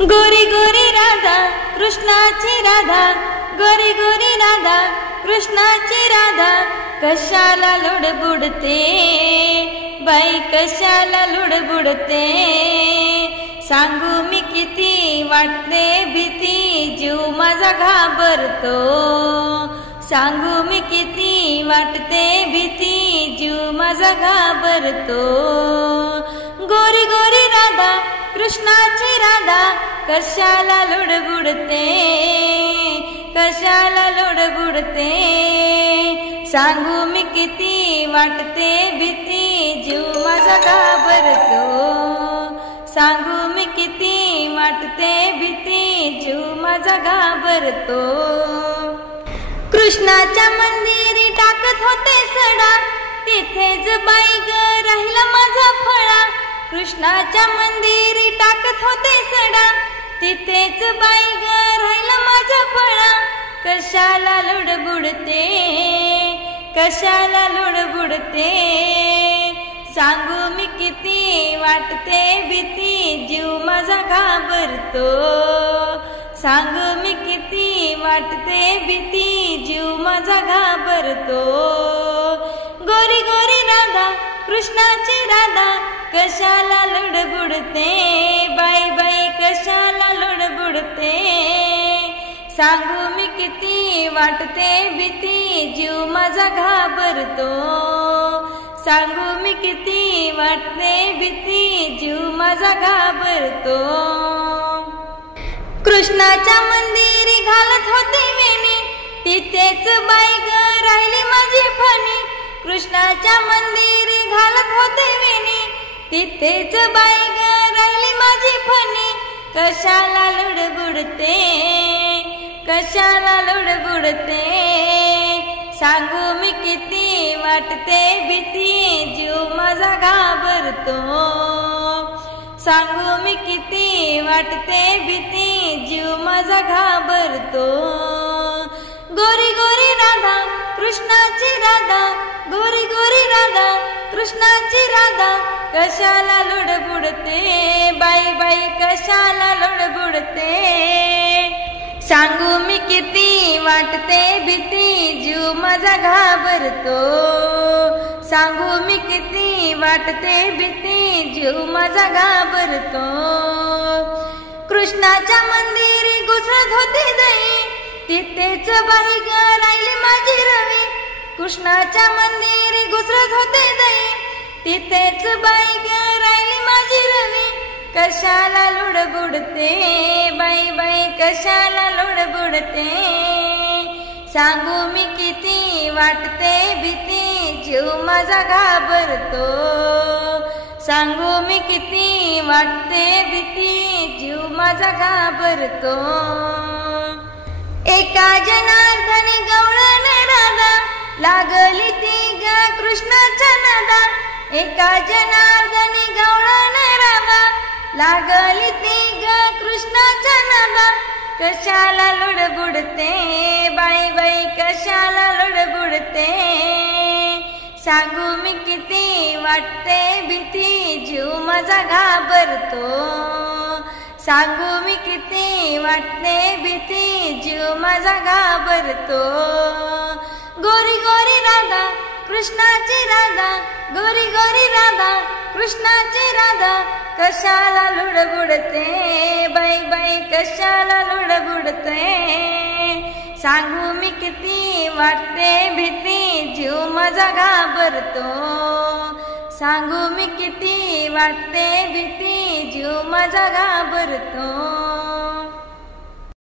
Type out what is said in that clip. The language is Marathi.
गोरी गोरी राधा कृष्णाची राधा, गोरी गोरी राधा कृष्णाची राधा, कशाला लुडबुडते बाई, कशाला लुडबुडते. सांगू मी किती वाटते भीती, जीव माझा घाबरतो. सांगू मी किती वाटते भीती, जीव माझा घाबरतो. गोरी गोरी राधा कृष्णाची राधा, कशाला लुडबुडते, कशाला लुडबुडते. सांगू मी किती वाटते भीती, जीव माझा घाबरतो. सांगू मी किती वाटते भीती, जीव माझा घाबरतो. कृष्णाच्या मंदिरी टाकत होते सडा, तिथेच बाई ग राहिला माझा फळा. कृष्णाच्या मंदिरी टाकत होते सडा, तिथेच बाई ग राहिला माझा फळा. कशाला लुडबुडते, कशाला लुडबुडते. सांगू मी किती वाटते भीती, जीव माझा घाबरतो. सांगू मी किती वाटते भीती, जीव माझा घाबरतो. गोरी गोरी राधा कृष्णाची राधा, कशाला लुडबुडते बाई बाई, कशाला लुडबुडते. सांगू मी किती वाटते भीती, जीव माझा घाबरतो. सांगू मी किती वाटते भीती, जीव माझा घाबरतो. कृष्णाच्या मंदिरी घालत होते वेणी, तिथेच बाई ग राहिली माझी फणी. कृष्णाच्या मंदिरी घालत होते वेणी, तिथेच बाई ग राहिली माझी फणी. कशाला लुडबुडते, कशाला लुडबुडते. सांगू मी किती वाटते भीती, जीव माझा घाबरतो. सांगू मी किती वाटते भीती, जीव माझा घाबरतो. गोरी गोरी राधा कृष्णाची राधा, गोरी गोरी राधा कृष्णाची राधा, कशाला लुडबुडते बाई बाई, कशाला लुडबुडते. सांगू मी किती वाटते भीती, जीव माझा घाबरतो. सांगू मी किती वाटते भीती, जीव माझा घाबरतो. कृष्णाच्या मंदिरी घुसत होती दई, तिथेच बाई ग राहिली माझी रवी. कृष्णाच्या मंदिरी घुसत होते दई, तिथेच बाई ग राहिली माझी रवी. कशाला लुडबुडते बाई बाई, कशाला लुडबुडते. सांगू मी किती वाटते भीती, जीव माझा घाबरतो. सांगू मी किती वाटते भीती, जीव माझा घाबरतो. एका जनार्दनी गवळण राधा, लागली ती ग कृष्णाच्या नादा. एका जनार्दनी गवळण राधा, लागली ती ग कृष्णाच्या नादा. कशाला लुडबुडते बाई बाई, कशाला लुडबुडते. सांगू मी किती वाटते भीती, जीव माझा घाबरतो. सांगू मी किती वाटते भीती, जीव माझा घाबरतो. गोरी गोरी राधा कृष्णाची राधा, गोरी गोरी राधा कृष्णाची राधा, कशाला लुडबुडते बाई बाई, कशाला लुडबुडते. सांगू मी किती वाटते भीती, जीव माझा घाबरतो. सांगू मी किती वाटते भीती, जीव माझा घाबरतो.